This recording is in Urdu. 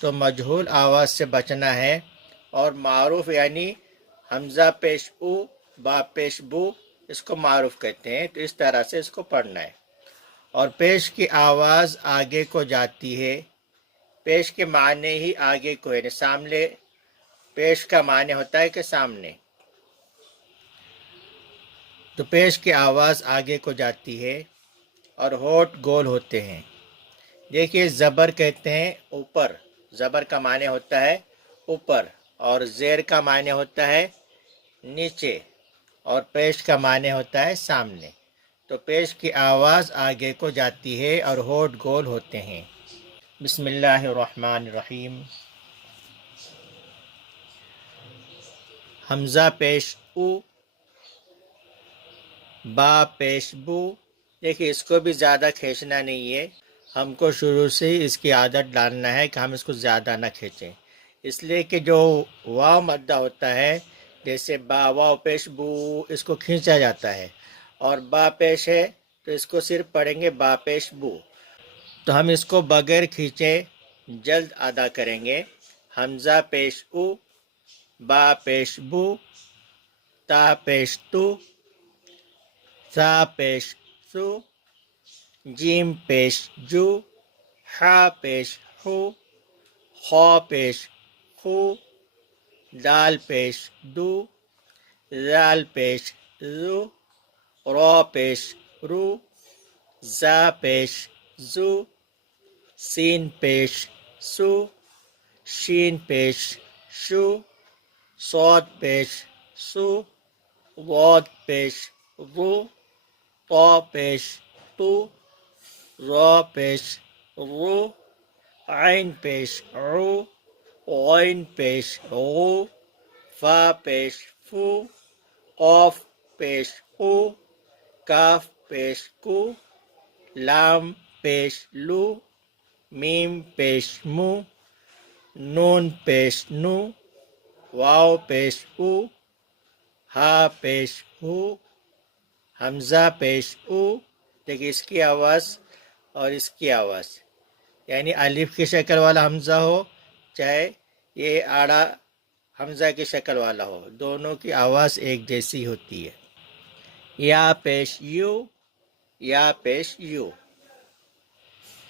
تو مجہول آواز سے بچنا ہے، اور معروف یعنی حمزہ پیش او با پیش بو، اس کو معروف کہتے ہیں، تو اس طرح سے اس کو پڑھنا ہے۔ اور پیش کی آواز آگے کو جاتی ہے، پیش کے معنی ہی آگے کو ہے، سامنے، پیش کا معنی ہوتا ہے کہ سامنے، تو پیش کی آواز آگے کو جاتی ہے اور ہونٹ گول ہوتے ہیں۔ دیکھیے زبر کہتے ہیں اوپر، زبر کا معنی ہوتا ہے اوپر، اور زیر کا معنی ہوتا ہے نیچے، اور پیش کا معنی ہوتا ہے سامنے۔ تو پیش کی آواز آگے کو جاتی ہے اور ہونٹ گول ہوتے ہیں۔ بسم اللہ الرحمن الرحیم۔ حمزہ پیش او با پیش بو، دیکھیے اس کو بھی زیادہ کھینچنا نہیں ہے، ہم کو شروع سے ہی اس کی عادت ڈالنا ہے کہ ہم اس کو زیادہ نہ کھینچیں، اس لیے کہ جو واو مدہ ہوتا ہے، جیسے با واو پیش بو، اس کو کھینچا جاتا ہے، اور با پیش ہے تو اس کو صرف پڑھیں گے با پیش بو، تو ہم اس کو بغیر کھینچے جلد ادا کریں گے۔ حمزہ پیش او با پیش بو تا پیش تو ثا پیش سو جیم پیش جو حا پیش حو خا پیش خو دال پیش دو ذال پیش ذو را پیش رو زا پیش زو سین پیش سو شین پیش شو صاد پیش سو ضاد پیش ضو طا پیش تو را پیش رو عین پیش عو غین پیش غو فا پیش فو قاف پیش قو کاف پیش کو لام پیش لو میم پیش مو نون پیش نو واو پیش او ہا پیش ہو حمزہ پیش او۔ دیکھیے اس کی آواز اور اس کی آواز، یعنی الف کی شکل والا حمزہ ہو چاہے یہ آڑا حمزہ کی شکل والا ہو، دونوں کی آواز ایک جیسی ہوتی ہے۔ یا پیش یو یا پیش یو۔